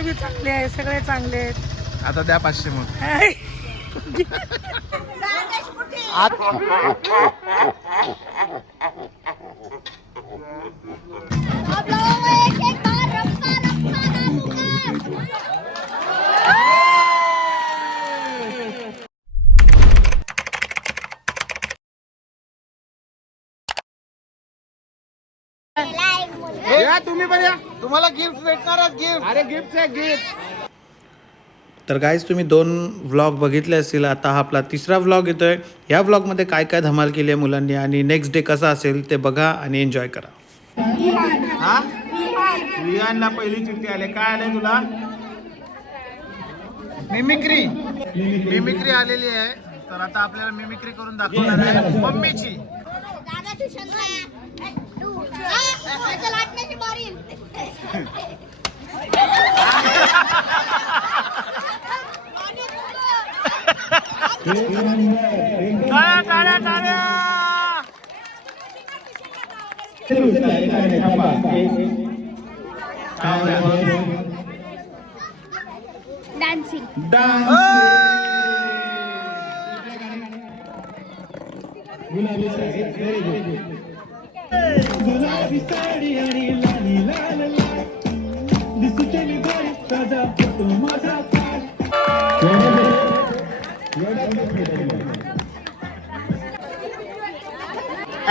पोरं बी चांगले आहे, सगळे चांगले आहेत. आता द्या 500 मग. या तुम्ही पण या, तुम्हाला गिफ्ट भेटणार. गिफ्ट, अरे गिफ्ट आहे गिफ्ट. तर गाईज तुम्ही 2 व्लॉग बघितले असतील. आता हा आपला 3रा व्लॉग येतोय. या व्लॉगमध्ये काय काय धमाल केली आहे मुलांनी आणि नेक्स्ट डे कसा असेल ते बघा आणि एन्जॉय करा. हा रियानला पहिली चिठ्ठी आले. काय आले तुला? मिमिक्री आलेली आहे. तर आता आपल्याला मिमिक्री करून दाखवणार आहे मम्मीची. डान्सिंग. गुलाबी साडी आणि लाली लाल लाल दिसतेली गोरी ताजा फोटो माझा काढ.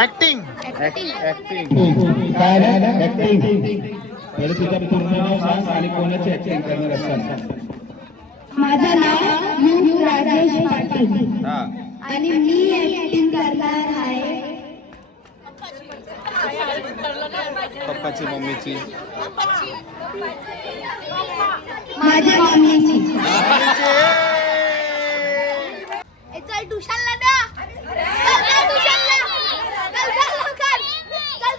ऍक्टिंग काय ना ऍक्टिंग. तर तुझं पूर्ण नाव सांग आणि कोणाची ऍक्टिंग करणार असतात. माझं नाव यू राजेश पाटील हा आणि मी ऍक्टिंग करणार आहे पप्पाची मम्मीची. माझ्या मम्मीची. चल ट्युशनला ना. चल ट्युशनला. चल लवकर. चल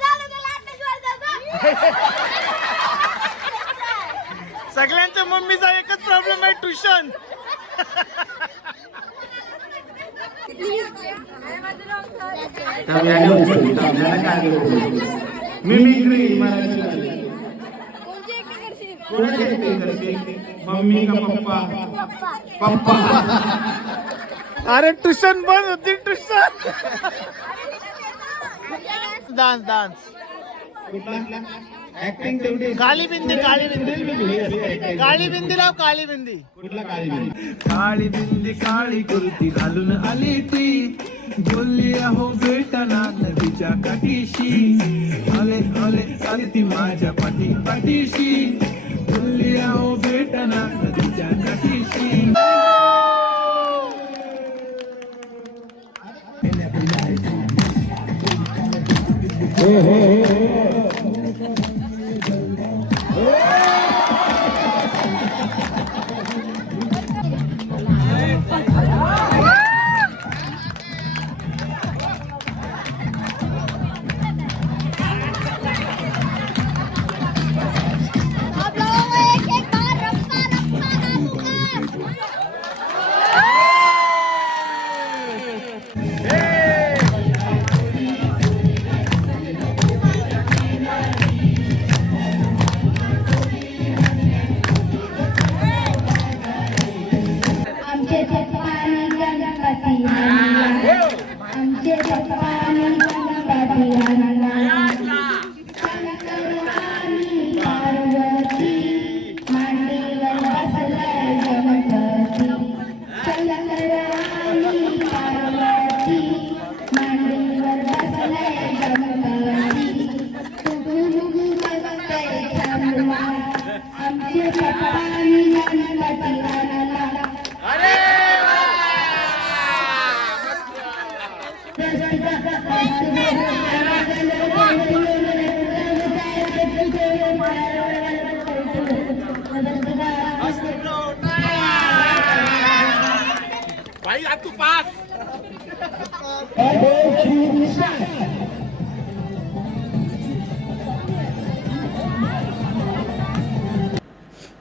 सगळ्यांच्या मम्मीचा एकच प्रॉब्लेम आहे, ट्युशन. मिमिक्री कोणाची ऍक्टिंग करशील? मम्मी का पप्पा? पप्पा. अरे ट्युशन बंद होती. ट्युशन डान्स ऍक्टिंग तेवढी. काळी बिंदी लाव. काळी बिंदी. कुठला काळी बिंदी? काळी बिंदी काळी कुर्ती घालून आली ती. बोलली अहो भेटना नदीच्या काठीशी. आले आले ती माझ्या पाठीशी. बोलली अहो भेटना नदीच्या काठीशी. भाई आ तू पास.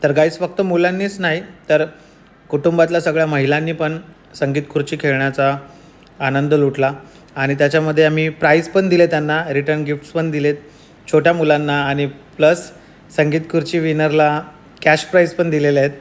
तर गाईज फक्त मुलांनीच नाही तर कुटुंबातल्या सगळ्या महिलांनी पण संगीत खुर्ची खेळण्याचा आनंद लुटला आणि त्याच्यामध्ये आम्ही प्राईज पण दिले, त्यांना रिटर्न गिफ्ट्स पण दिलेत छोट्या मुलांना आणि प्लस संगीत खुर्ची विनरला कॅश प्राईज पण दिलेले आहेत.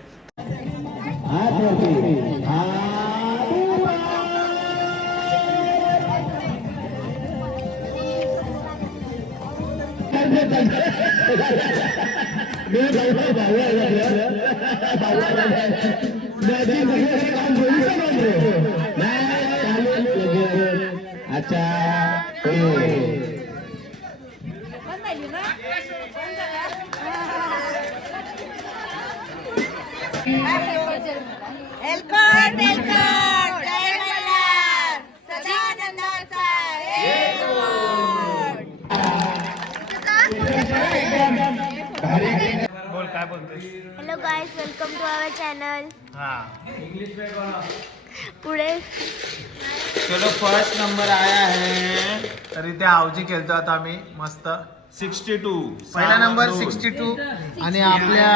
बोल काय बोलतेस. Hello guys, welcome to our channel. पुढे चलो फर्स्ट नंबर आया है. तर इथे आवजी खेळतो आता आम्ही मस्त 62. पहिला नंबर 62 आणि आपल्या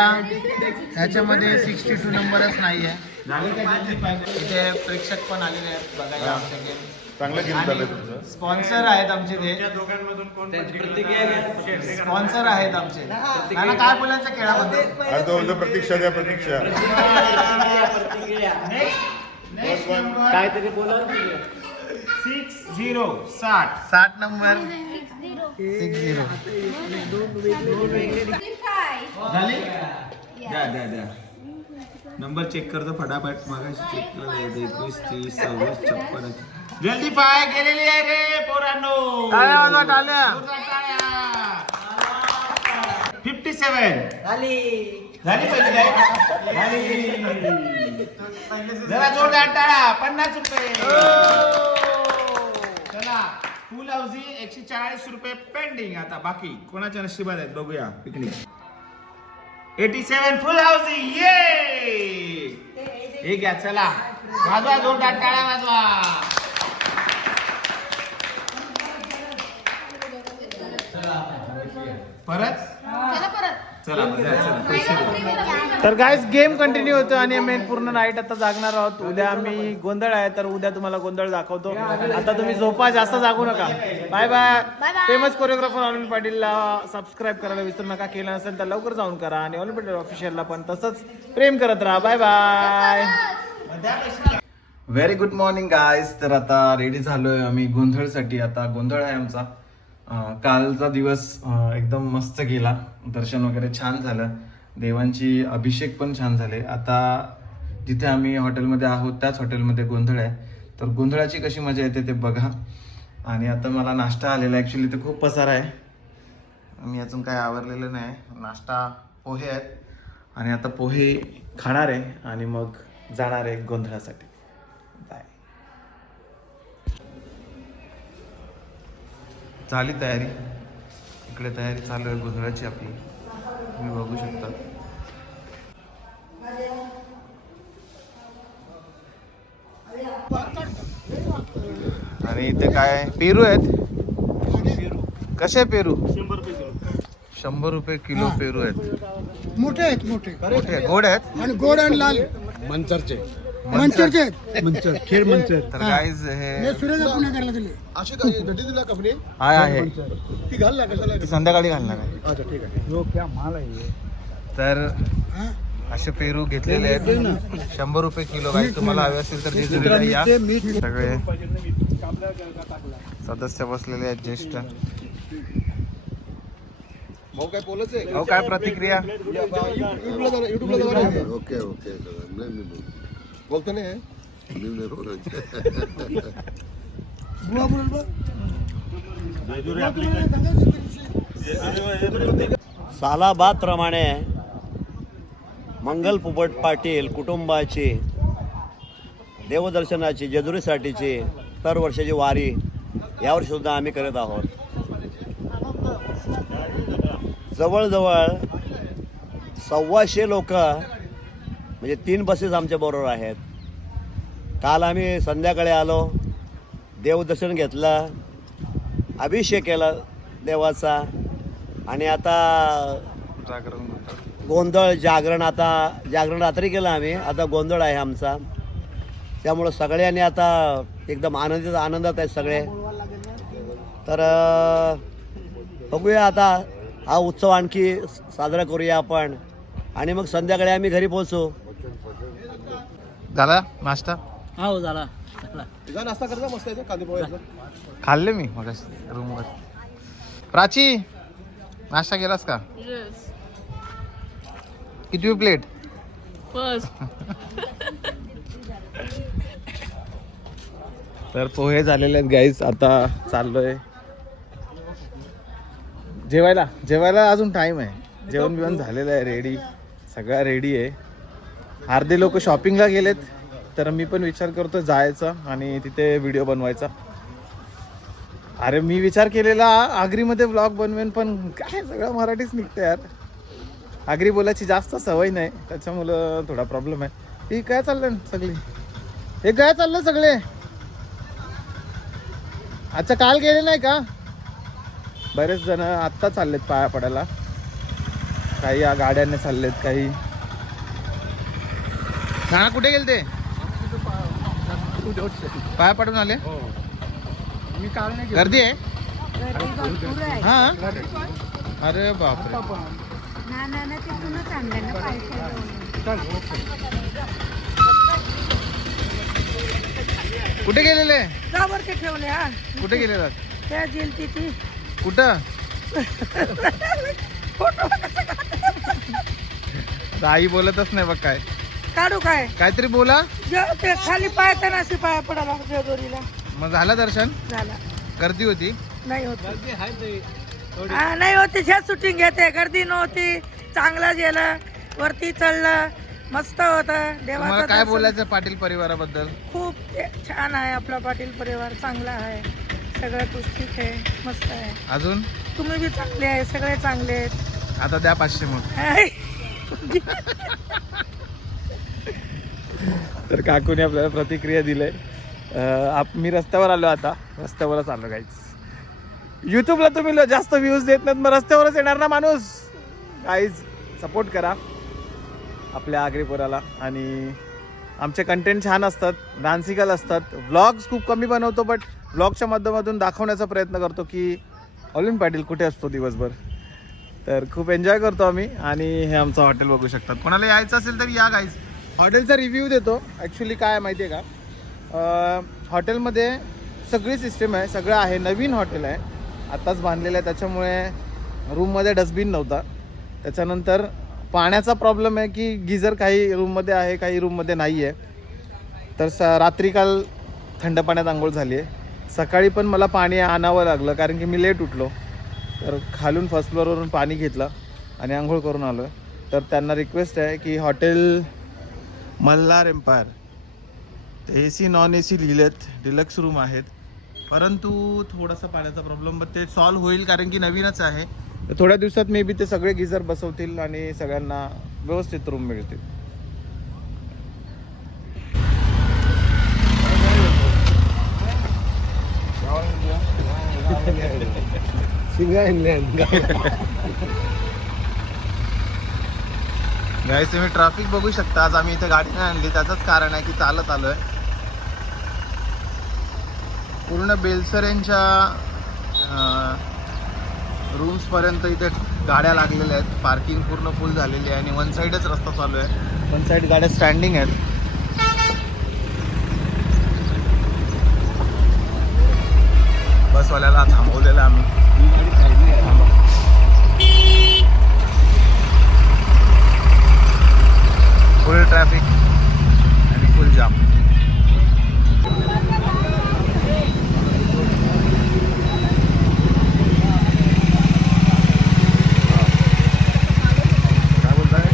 ह्याच्यामध्ये 62 नंबरच नाही आहे. इथे प्रेक्षक पण आलेले आहेत बघायला आमच्या गेम. चांगलं गेम झालं तुमचं. स्पॉन्सर आहेत आमचे ते. स्पॉन्सर आहेत आमचे. त्यांना काय बोलायचं खेळाबद्दल. अरे तो बोलतो प्रतीक्षा द्या प्रतीक्षा. काहीतरी बोला. 60 नंबर 60 झाली. द्या नंबर चेक करतो फटाफट. मगाशी चेक केलं 21 30 26 56. जल्दी पाय गेलेली आहे रे पोरांनो. टाळ्या वाजवा टाळ्या. 57 झाली पहिली झाली. जरा जोरदार टाळा. 50 रुपये. चला फुल हाऊसी 140 रुपये पेंडिंग. आता बाकी कोणाच्या नशिबात आहेत बघूया. पिकनिक 87 फुल हाऊसी. ये हे घ्या. चला वाजवा जोरदार टाळ्या वाजवा. परत चला तर गाईज गेम कंटिन्यू होतो आणि आम्ही पूर्ण नाईट आता जागणार आहोत. उद्या आम्ही गोंधळ आहे तर उद्या तुम्हाला गोंधळ दाखवतो. आता तुम्ही झोपा, जास्त जागू नका. Bye bye. Famous choreographer Anil पाटीलला सबस्क्राईब करायला विसरू नका. केलं नसेल तर लवकर जाऊन करा आणि अनिल पाटील ऑफिशियलला पण तसंच प्रेम करत राहा. Bye bye. Very good morning guys. तर आता रेडी झालोय आम्ही गोंधळसाठी. आता गोंधळ आहे आमचा. कालचा दिवस एकदम मस्त गेला. दर्शन वगैरे छान झालं. देवांची अभिषेक पण छान झाले. आता जिथे आम्ही हॉटेलमध्ये आहोत त्याच हॉटेलमध्ये गोंधळ आहे. तर गोंधळाची कशी मजा येते ते बघा. आणि आता मला नाश्ता आलेला आहे. ॲक्च्युली ते खूप पसारा आहे. मी अजून काय आवरलेलं नाही. नाश्ता पोहे आहेत आणि आता पोहे खाणार आहे आणि मग जाणार आहे गोंधळासाठी. बाय. झाली तयारी. इकडे तयारी चालू आहे गोंधळाची आपली. तुम्ही बघू शकता. आणि इथे काय पेरू आहेत. कसे पेरू. 100 रुपये किलो पेरू आहेत. मोठे आहेत मोठे मोठे गोड आहेत. आणि गोड आणि लाल मंचरचे मंचरचे मंचर खेळ मंचर. तर गाईज हे सुरेश पुण्याकडला दिले. अशी काय भेटी दिला कंपनी आहे ती घालला कशाला. ती संध्याकाळी घालणार आहे. अच्छा ठीक आहे. जो क्या माल आहे. तर असे पेरू घेतलेले आहेत 100 रुपये किलो. गाईज तुम्हाला हवे असेल तर जेजुरीला या. सगळे सदस्य बसलेले आहेत ज्येष्ठ. भाऊ काय बोलच आहे. अहो काय प्रतिक्रिया. युट्यूबला ओके ओके बोलतो नाही. बुवा बोल बघ. सालाबादप्रमाणे मंगल पोपट पाटील कुटुंबाची देवदर्शनाची जेजुरीसाठीची दर वर्षाची वारी यावर्षी सुद्धा आम्ही करत आहोत. जवळजवळ 125 लोक म्हणजे 3 बसेस आमच्या बरोबर आहेत. काल आम्ही संध्याकाळी आलो, देवदर्शन घेतलं, अभिषेक केला देवाचा आणि आता गोंधळ जागरण रात्री केलं आम्ही. आता गोंधळ आहे आमचा. त्यामुळं सगळ्यांनी आता एकदम आनंदात आहेत सगळे. तर बघूया आता हा उत्सव आणखी साजरा करूया आपण. आणि मग संध्याकाळी आम्ही घरी पोहोचू. झाला नाश्ता? हो झाला. नाश्ता करता मस्त आहे कांदे पोहे खाल्ले मी मग रूमवर. प्राची नाश्ता केलास का? किती प्लेट? तर पोहे झालेले आहेत गाईज. आता चाललोय जेवायला अजून टाइम आहे. जेवण बिवण झालेलं आहे, रेडी, सगळं रेडी आहे. अर्धे लोक शॉपिंगला गेलेत, तर मी पण विचार करतो जायचं आणि तिथे व्हिडिओ बनवायचा. अरे मी विचार केलेला आगरीमध्ये व्लॉग बनवेन, पण काय सगळं मराठीच निघतं यार. आगरी बोलायची जास्त सवय नाही, त्याच्यामुळं थोडा प्रॉब्लेम आहे. ही काय चाललं सगळी, हे काय चाललं सगळे? अच्छा काल गेले नाही का? बरेच जण आत्ता चाललेत पाया पडायला, काही या गाड्याने चाललेत, काही. नाना कुठे गेले ते? पाया पडून आले? मी काल नाही गर्दी आहे? हा, अरे बापरे. कुठे गेलेले? वरती ठेवले हा. कुठे गेलेला? त्या जिलती ती कुठं? आई बोलतच नाही बघ. काय काढू काय काहीतरी बोला. ते खाली पायताना अशी पाया पडायला जेजुरीला. मग झालं दर्शन? झाला. गर्दी होती? नाही होत. हा, नाही होती. शूटिंग घेते, गर्दी नव्हती, चांगलं गेलं, वरती चढलं, मस्त होतं. तुम्हाला देवाचं काय दर्शन. बोलायचं पाटील परिवाराबद्दल? खूप छान आहे आपला पाटील परिवार, चांगला आहे, सगळं ठीक आहे, मस्त आहे. अजून तुम्ही बी चांगले आहे, सगळे चांगले आहेत. आता द्या 500 मग. तर काकूने आपल्याला प्रतिक्रिया दिली. मी रस्त्यावर आलो, आता रस्त्यावरच आलो गाईज. यूट्यूबला तुम्ही जास्त व्ह्यूज देत नाहीत, मग रस्त्यावरच येणार ना माणूस. गाईज सपोर्ट करा आपल्या आगरीपुराला. आणि आमचे कंटेंट छान असतात, डान्सिकल असतात. व्लॉग्स खूप कमी बनवतो, बट व्लॉगच्या माध्यमातून दाखवण्याचा प्रयत्न करतो की ऑलिन पाटील कुठे असतो दिवसभर. तर खूप एन्जॉय करतो आम्ही. आणि हे आमचं हॉटेल बघू शकतात. कोणाला यायचं असेल तर या गाईज. हॉटेलचा रिव्ह्यू देतो. ॲक्च्युली काय आहे माहिती आहे का, हॉटेलमध्ये सगळी सिस्टीम आहे, सगळं आहे. नवीन हॉटेल आहे, आत्ताच बांधलेलं आहे, त्याच्यामुळे रूममध्ये डस्टबिन नव्हता. त्याच्यानंतर पाण्याचा प्रॉब्लेम आहे की गिझर काही रूममध्ये आहे, काही रूममध्ये नाही आहे. तर रात्री काल थंड पाण्यात आंघोळ झाली आहे. सकाळी पण मला पाणी आणावं लागलं कारण की मी लेट उठलो. तर खालून फर्स्ट फ्लोअरवरून पाणी घेतलं आणि आंघोळ करून आलो. तर त्यांना रिक्वेस्ट आहे की hotel Malhar empire, AC non AC लिहिलेत, डिलक्स रूम आहेत, परंतु थोडासा पाण्याचा प्रॉब्लेम, पण ते सॉल्व होईल कारण की नवीनच आहे. तर थोड्या दिवसात मे बी ते सगळे गिझर बसवतील आणि सगळ्यांना व्यवस्थित रूम मिळतील. गाईस तुम्ही ट्रॅफिक बघू शकता. आज आम्ही इथे गाडी नाही आणली, त्याचंच कारण आहे की चालत आलोय. पूर्ण बेलसरेंच्या रूम्स पर्यंत इथे गाड्या लागलेल्या आहेत. पार्किंग पूर्ण फुल झालेली आहे आणि वन साईडच रस्ता चालू आहे. वन साईड गाड्या स्टँडिंग आहेत. बसवाल्याला थांबवलेलं आम्ही. फुल ट्रॅफिक आणि फुल जाम. काय बोलताय?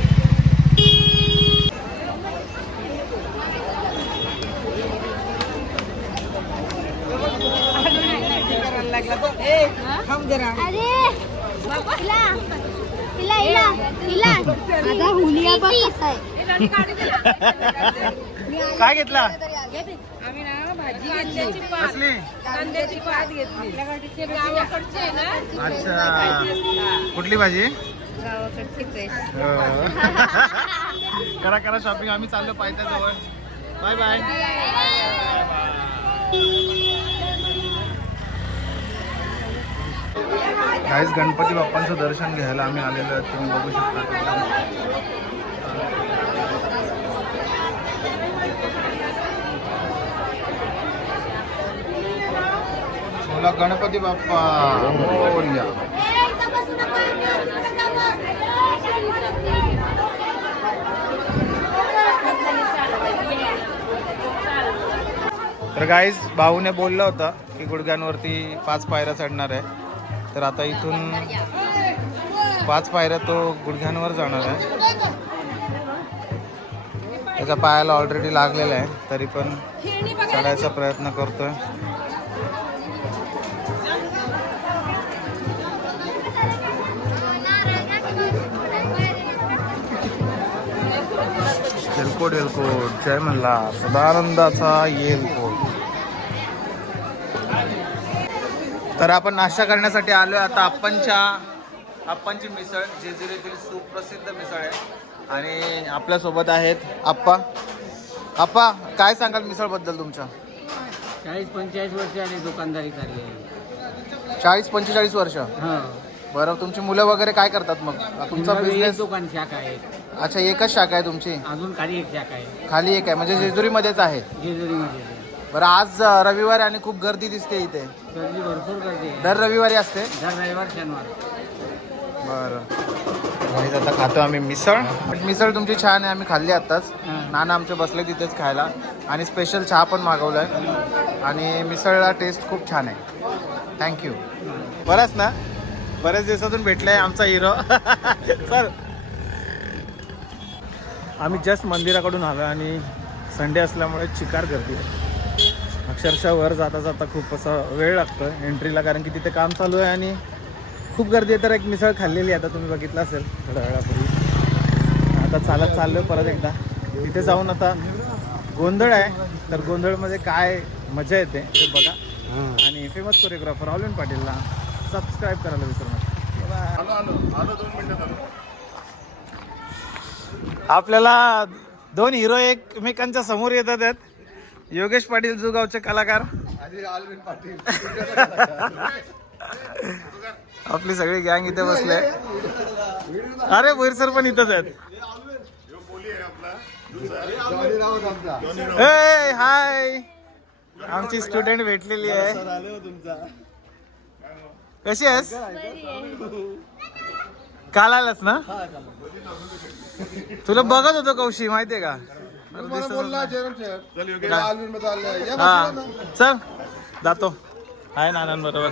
काय घेतला? आम्ही ना भाजी घेतली, असली कांद्याची पात घेतली. गावाकडची ना, अच्छा. कुठली भाजी? गावाकडची. करा करा शॉपिंग. आम्ही चाललो पायथ्याजवळ. Bye bye. गाईस गणपती बाप्पांचं दर्शन घ्यायला आम्ही आलेलो आहे. तुम्ही बघू शकता. बोला गणपती बाप्पा मोरया. तर गाईज भाऊने बोललं होतं की गुडघ्यांवरती 5 पायऱ्या चढणार आहे. तर आता इथून 5 पायऱ्या तो गुडघ्यांवर जाणार आहे. त्याच्या पायाला ऑलरेडी लागलेला आहे, तरी पण चढायचा प्रयत्न करतोय. येलकोट येलकोट जय मल्हार सदानंदाचा येलकोट. तर आपण नाश्ता करण्यासाठी आलोय आता आप्पांची मिसळ, जेजुरीतील सुप्रसिद्ध मिसळ आहे. आणि आपल्यासोबत आहेत आप्पा. आप्पा काय सांगाल मिसळ बद्दल तुमच्या? 40-45 वर्ष आणि दुकानदारी चालली आहे. 40-45 वर्ष. हा, बरं, तुमची मुलं वगैरे काय करतात मग? तुमचा एक बिझनेस? दुकान शाखा आहे, अच्छा, एकच शाखा आहे तुमची? अजून खाली एक शाखा आहे, खाली एक आहे म्हणजे जेजुरीमध्येच आहे. जेजुरीमध्ये. बरं, आज रविवार आणि खूप गर्दी दिसते इथे. गर्दी भरपूर गर्दी आहे. दर रविवारी असते? दर रविवार शनिवार. बरं, आणि आता खातो आम्ही मिसळ. मिसळ तुमची छान आहे, आम्ही खाल्ली आत्ताच. नाना आमचे बसले तिथेच खायला आणि स्पेशल चहा पण मागवला आहे. आणि मिसळला टेस्ट खूप छान आहे. थँक्यू. बरंच ना, बऱ्याच दिवसातून भेटलाय आमचा हिरो. चल, आम्ही जस्ट मंदिराकडून आलो आणि संडे असल्यामुळे चिकार गर्दी आहे. अक्षरशः वर जाता जाता खूप असा वेळ लागतो एंट्रीला, कारण की तिथे काम चालू आहे आणि खूप गर्दी आहे. तर एक मिसळ खाल्लेली आता तुम्ही बघितलं असेल थोड्या वेळापूर्वी. आता चालत चाललो परत एकदा तिथे जाऊन. आता गोंधळ आहे, तर गोंधळमध्ये काय मजा येते ते बघा. आणि फेमस कोरिओग्राफर ऑलिन पाटीलला सबस्क्राईब करायला विसरू नका. आपल्याला 2 हिरो एकमेकांच्या समोर येतात आहेत. योगेश पाटील जुगावचे कलाकार, आपली सगळी गँग इथे बसले. अरे बोईरसर पण इथंच आहेत. ए हाय, आमची स्टुडंट भेटलेली आहे. कशी आहेस? काल आलास ना? तुला बघत होतो कौशी, माहितीये का? हा, चल जातो. आहे नानांबरोबर.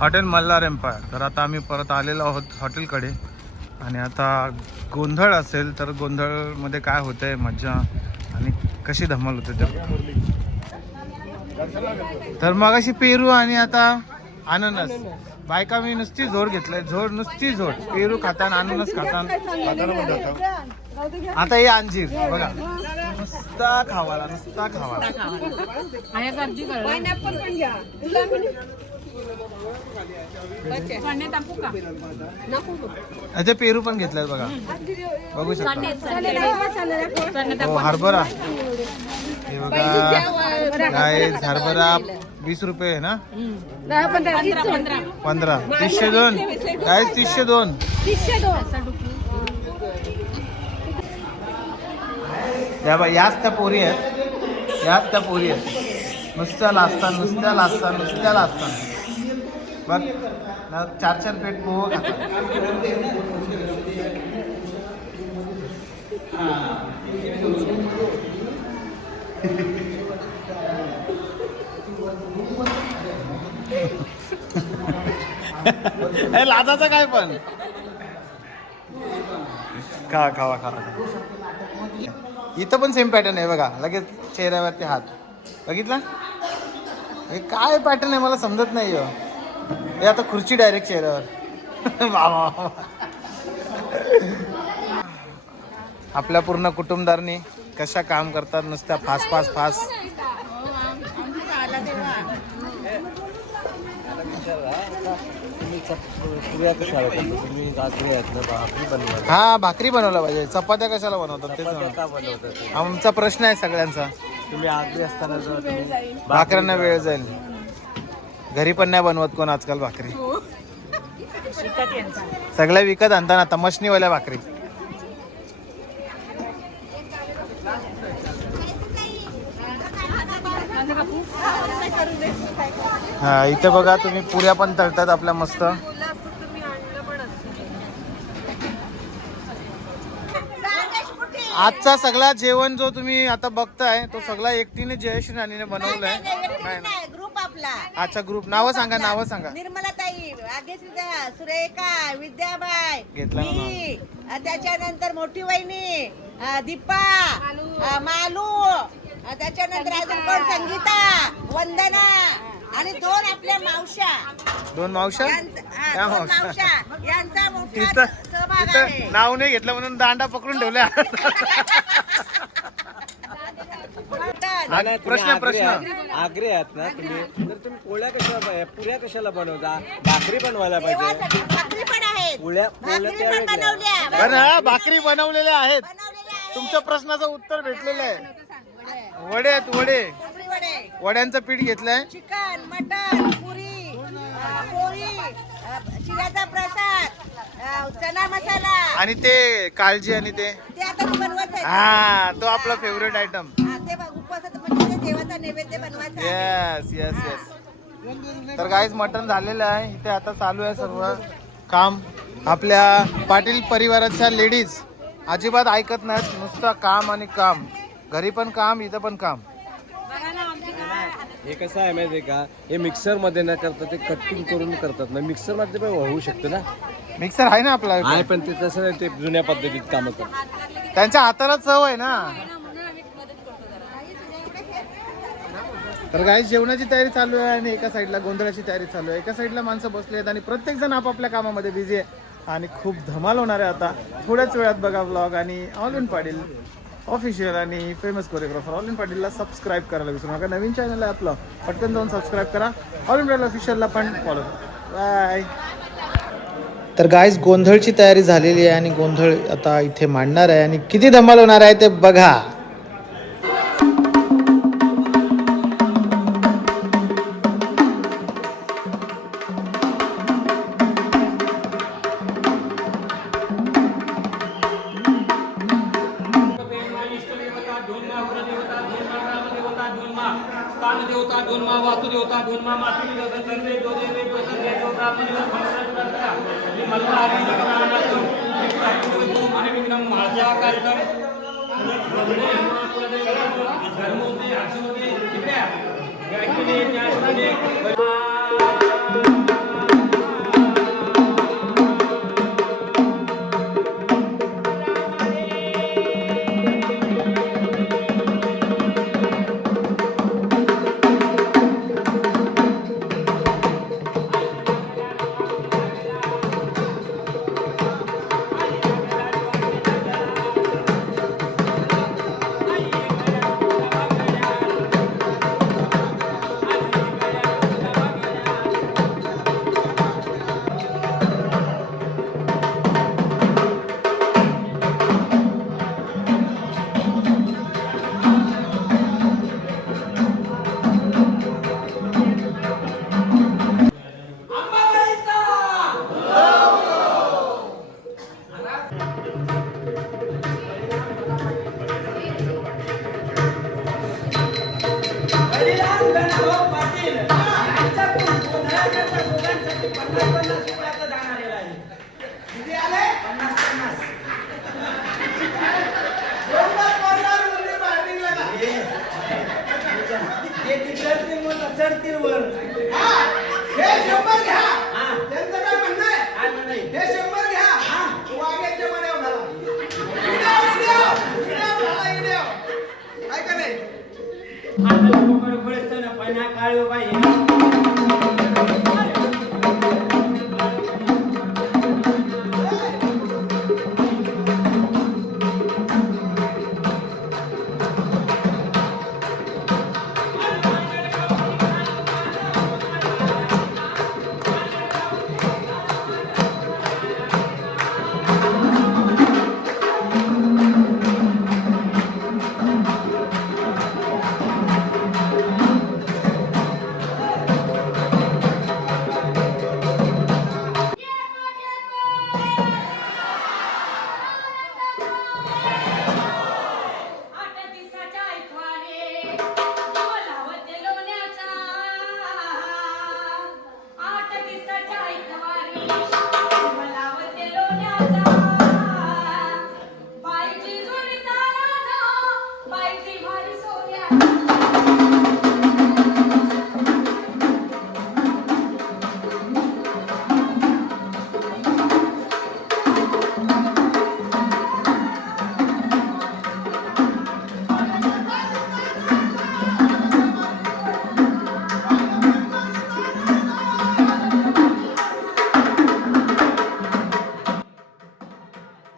Hotel Malhar empire. तर आता आम्ही परत आलेलो आहोत हॉटेलकडे. आणि आता गोंधळ असेल तर गोंधळमध्ये काय होतंय मज्जा आणि कशी धमाल होते तर मग अशी पेरू आणि आता अननस. बायका मी नुसती झोड घेतलंय, नुसती झोड. पेरू खातान, अननस खातान. आता हे अंजीर बघा, नुसता खावाला. अच्छा, पेरू पण घेतलाय बघा, बघू शकता. हो, हरभरा हे बघा काय, हरभरा 20 रुपये आहे ना? 15. 302 काय? 302. याच त्या पोरी आहेत, नुसत्या लाजतात बघ ना. 4 प्लेट पोह खातात. लाजाचं काय पण. खावा. इथं पण सेम पॅटर्न आहे बघा, लगेच चेहऱ्यावरती हात. बघितला? हे काय पॅटर्न आहे मला समजत नाही. हे आता खुर्ची डायरेक्ट चेहऱ्यावर. आपल्या पूर्ण कुटुंबदारनी कशा काम करतात, नुसत्या फास. हा, भाकरी बनवला पाहिजे, चपात्या कशाला बनवतात ते आमचा प्रश्न आहे सगळ्यांचा. तुम्ही आगरी असताना भाकऱ्यांना वेळ जाईल. घरी पण नाही बनवत कोण आजकाल भाकरी, सगळ्या विकत आणताना तमशनीवाल्या भाकरी. हा इथे बघा तुम्ही पुऱ्या पण तळतात आपल्या मस्त. आजचा सगळा जेवण जो तुम्ही आता बघताय तो सगळा एकटीने जयश्री राणीने बनवलाय. ग्रुप आपला. अच्छा ग्रुप. नावं सांगा, नावं सांगा. निर्मलाताई, भाग्यश्री, सुरेखा, विद्याबाई, घेतला ना मी, त्याच्यानंतर मोठी वहिनी, दीपा, मालू, त्याच्यानंतर अजून कोण, संगीता, वंदना आणि 2 आपल्या मावश्या. 2 मावशा. त्या मावश्या यांचा मोठा तिथं सहभाग आहे. तिथं नाव नाही घेतलं म्हणून दांडा पकडून ठेवल्या. प्रश्न आग्रे आहात ना तुम्ही, तर तुम्ही पोळ्या कशाला, पुऱ्या कशाला बनवता? भाकरी बनवायला पाहिजे. देवासाठी भाकरी पण आहेत. भाकरी पण बनवल्या. पण हा भाकरी बनवलेल्या आहेत. तुमच्या प्रश्नाचं उत्तर भेटलेलं आहे. वडे आहेत, वडे. कोंबडी वडे, वड्यांचं पीठ घेतलंय. चिकन, मटन, पुरी, पोळी, शिऱ्याचा प्रसाद, चना मसाला आणि ते काळजी आणि ते आता बनवायचं आहे. हा तो आपला फेवरेट आयटम. ते उपवासाचं म्हणजे देवाचा नैवेद्य बनवायचा आहे. Yes yes yes. तर गाईज मटण झालेलं आहे. इथे आता चालू आहे सर्व काम. आपल्या पाटील परिवाराच्या लेडीज अजिबात ऐकत नाहीत, नुसतं काम आणि काम. घरी पण काम, इथं पण काम. हे कसं आहे माहिती आहे का, हे मिक्सर मध्ये न करता ते कटिंग करून करतात ना. मिक्सर मध्ये पण होऊ शकतं ना. मिक्सर आहे ना आपला. आहे पण ते तसं नाही, ते जुन्या पद्धतीत काम करतात. त्यांच्या हाताला चव आहे ना. तर गाईज जेवणाची तयारी चालू आहे आणि एका साईडला गोंधळाची तयारी चालू आहे. एका साईडला माणसं बसली आहेत आणि प्रत्येक जण आपापल्या कामामध्ये बिझी आहे आणि खूप धमाल होणार आहे आता. थोड्याच वेळात बघा व्लॉग. आणि ऑल इन पाटील ऑफिशियल आणि फेमस कोरिओग्राफर ऑल इन पाटीलला सबस्क्राईब करायला विसरू नका. नवीन चॅनल आहे आपलं, पटकन जाऊन सबस्क्राईब करा. ऑल इन पाटील ऑफिशियलला पण फॉलो करा. बाय. तर गाईज गोंधळची तयारी झालेली आहे आणि गोंधळ आता इथे मांडणार आहे आणि किती धमाल होणार आहे ते बघा.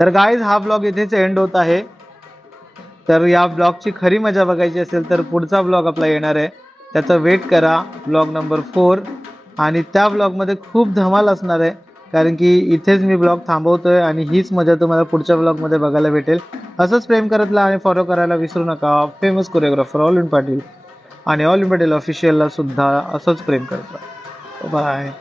तर गाईज हा ब्लॉग इथेच एंड होत आहे. तर या ब्लॉगची खरी मजा बघायची असेल तर पुढचा ब्लॉग आपला येणार आहे, त्याचा वेट करा, ब्लॉग नंबर 4. आणि त्या ब्लॉगमध्ये खूप धमाल असणार आहे, कारण की इथेच मी ब्लॉग थांबवतोय आणि हीच मजा तुम्हाला पुढच्या ब्लॉगमध्ये बघायला भेटेल. असंच प्रेम करत राहा आणि फॉलो करायला विसरू नका फेमस कोरिओग्राफर ऑलिन पाटील आणि ऑलिन पाटील ऑफिशियलला सुद्धा असंच प्रेम करत राहा. बाय.